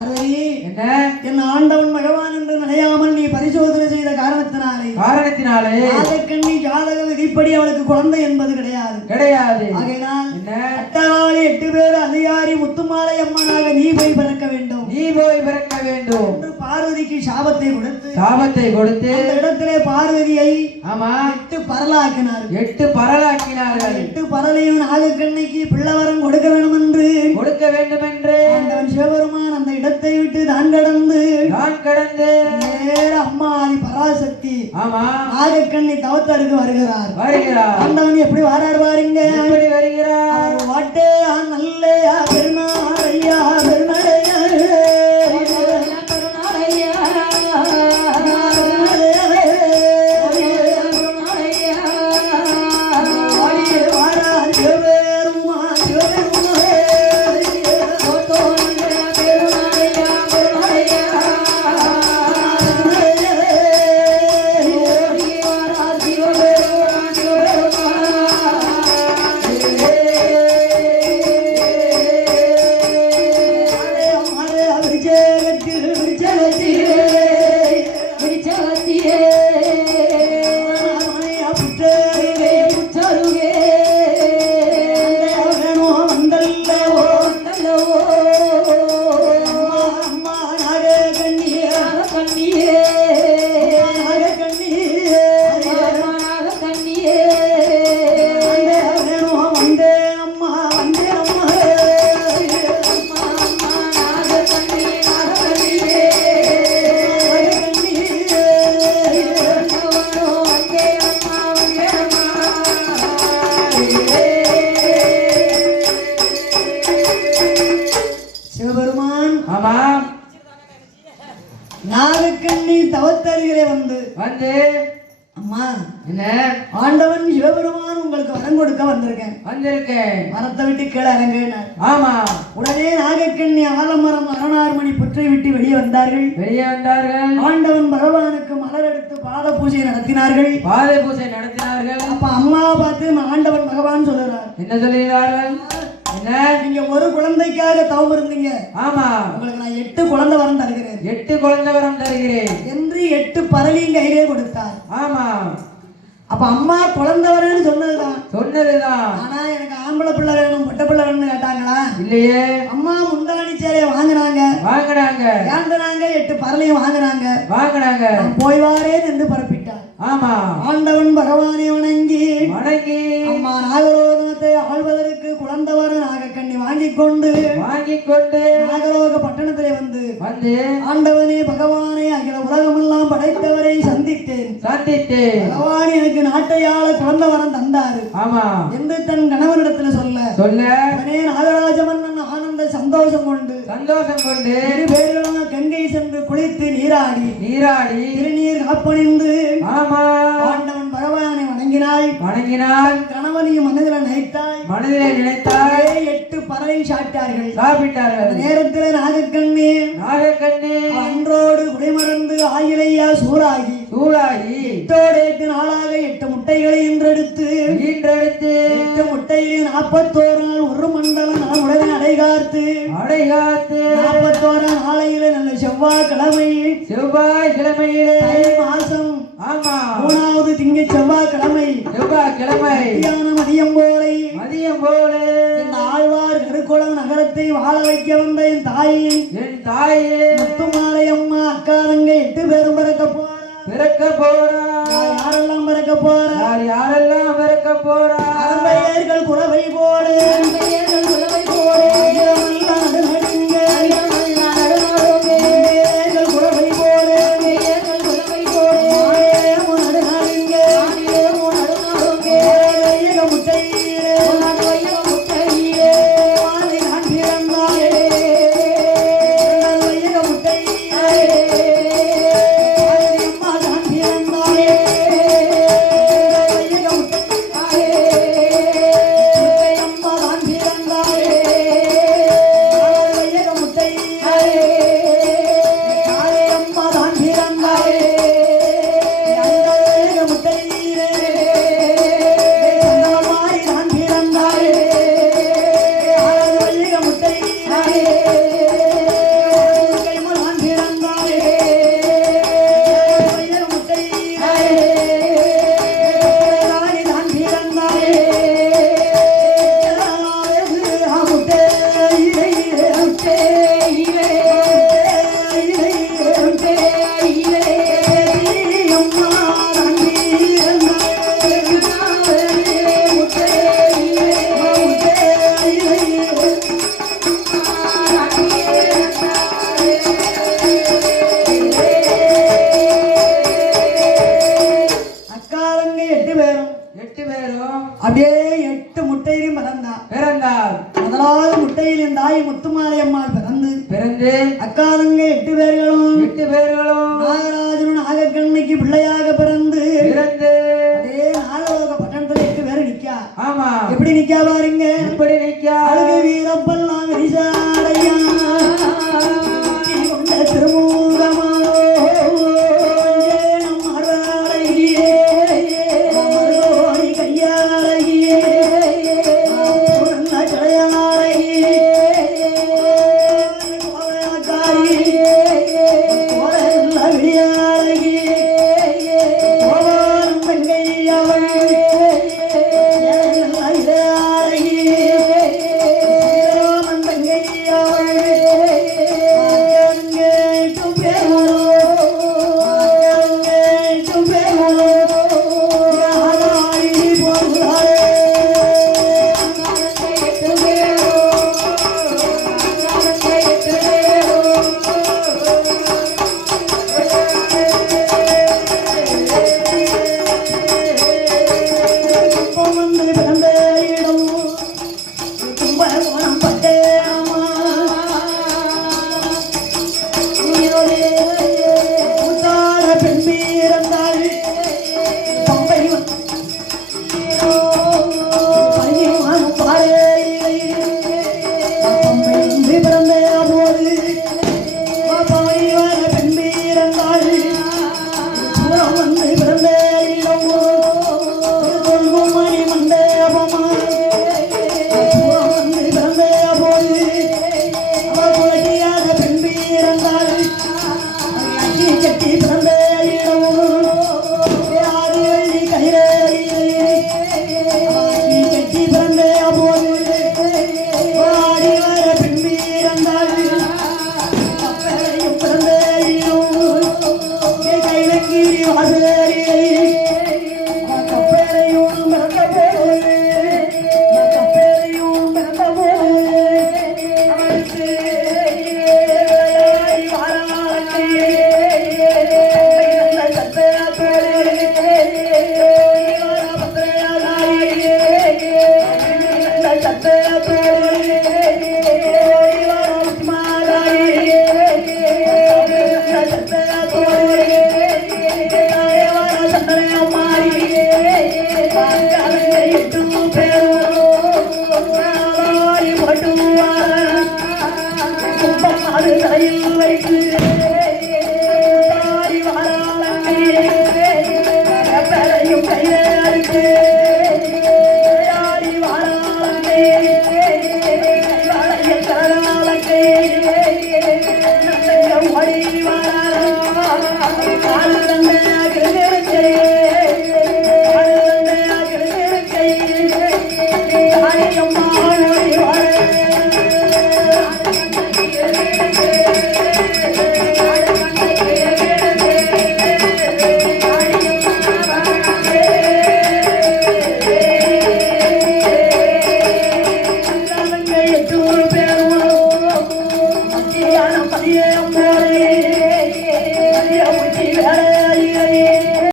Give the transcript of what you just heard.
என் ஆண்டவன் பகவான் என்று நினையாமல் நீ பரிசோதனை செய்த காரணத்தினாலே நாகக்கண்ணி ஜாதக விதிப்படி அவளுக்கு குழந்தை என்பது கிடையாது. ஆகையினால் 8 பேர் அதிகாரி முத்துமாலை அம்மனாக நீ போய் பிறக்க வேண்டும் என்று பார்வதிக்கு சாபத்தை கொடுத்து அந்த இடத்திலே பார்வதியை 8 பரலாக்கினார்கள். 8 பரலையும் நாகக்கண்ணிக்கு பிள்ளவரம் கொடுக்க வேண்டும் என்று ஆண்டவன் சிவபெருமான் அந்த இடத்தை விட்டு தான் கடந்து நேர அம்மாதி பராசக்தி நாகக்கண்ணி தவத்தருக்கு வருகிறார். ஆண்டவன் எப்படி வாரார் பாருங்க. வாட்டே நல்ல பெருமாளையா நாகக்கண்ணி தவத்தருகிலே வந்து அம்மா ஆண்டவன் சிவபெருமான் உங்களுக்கு வரம் கொடுக்க வந்திருக்கேன். மரத்தை விட்டு கீழே இறங்க. உடனே நாகக்கண்ணி ஆலமரம் அரணார்மணி புற்றை விட்டு வெளியே வந்தார்கள். ஆண்டவன் பகவானுக்கு மலர் எடுத்து பாத பூஜை நடத்தினார்கள். அப்ப அம்மாவை பார்த்து ஆண்டவன் பகவான் சொல்லுறார். என்ன சொல்லுகிறார்கள்? நீங்க ஒரு குழந்தைக்காக தவம் இருந்தீங்க. உங்களுக்கு நான் 8 குழந்தை வரம் தருகிறேன் என்று 8 பரலியும் கையிலே கொடுத்தார். அப்ப அம்மா குழந்தை வரேன்னு சொன்னதுதான். ஆனா எனக்கு ஆம்பளை பிள்ளை வேணும் பொட்டை பிள்ளை வேணும்னு கேட்டாங்களா? இல்லையே. அம்மா முந்தாணி சேலையை வாங்கினாங்க. ஏந்தனாங்க 8 பரலையும் வாங்கினாங்க. போய் வாரேன் என்று பரப்பிட்டார். ஆண்டவன் பகவானை வணங்கி அம்மா நாகரோகத்தை ஆழ்வதற்கு குழந்தை வர நாகக்கண்ணி வாங்கிக் கொண்டு நாகரோக பட்டணத்திலே வந்து ஆண்டவனே பகவானை அகில உலகமெல்லாம் படைத்தவரை சந்தித்தேன். பகவான் எனக்கு நாட்டையாள குழந்தை வரம் தந்தாரு என்று தன் கணவனிடத்துல சொல்ல நாகராஜ மன்னன் ஆனந்த சந்தோஷம் கொண்டு பேர்களும் கங்கை சென்று குளித்து நீராடி திருநீர் காப்பணிந்து ஆண்டவன் பகவானை வணங்கினாள். கணவனையும் மனதில் நினைத்தாய். 8 பறவை சாப்பிட்டார்கள். நேரத்தில் நாகக்கண்ணி அன்றோடு குடிமறந்து ஆயிலையா சூடாகி 8 நாளாக 8 முட்டைகளை ஈன்றெடுத்து 8 முட்டையில் 41 நாள் ஒரு மண்டலம் நான் உடனே அடைகாத்து 41 நாளையில நல்ல செவ்வாய்க்கிழமையிலே மாசம் 3வது திங்க செவ்வாய்க்கிழமை மதியம் போல இந்த ஆழ்வார் கருக்குளம் நகரத்தை வாழ வைக்க வந்த என் தாயே முத்துமாலை அம்மா அக்காரங்க 8 பேரும் பிறக்க போறா. யாரெல்லாம் பிறக்க போறா? அறம்பையர்கள் குலவை போல அக்காதங்க 8 பேர்களும் நாகராஜனும் நாகக்கண்ணைக்கு பிள்ளையாக பிறந்து அதே நாகலோக பட்டணத்துல 8 பேர் நிக்கா. எப்படி நிக்கா பாருங்க, அழகு வீரப்பெல்லாம் விரிசாடையா கொண்ட திருமூகமா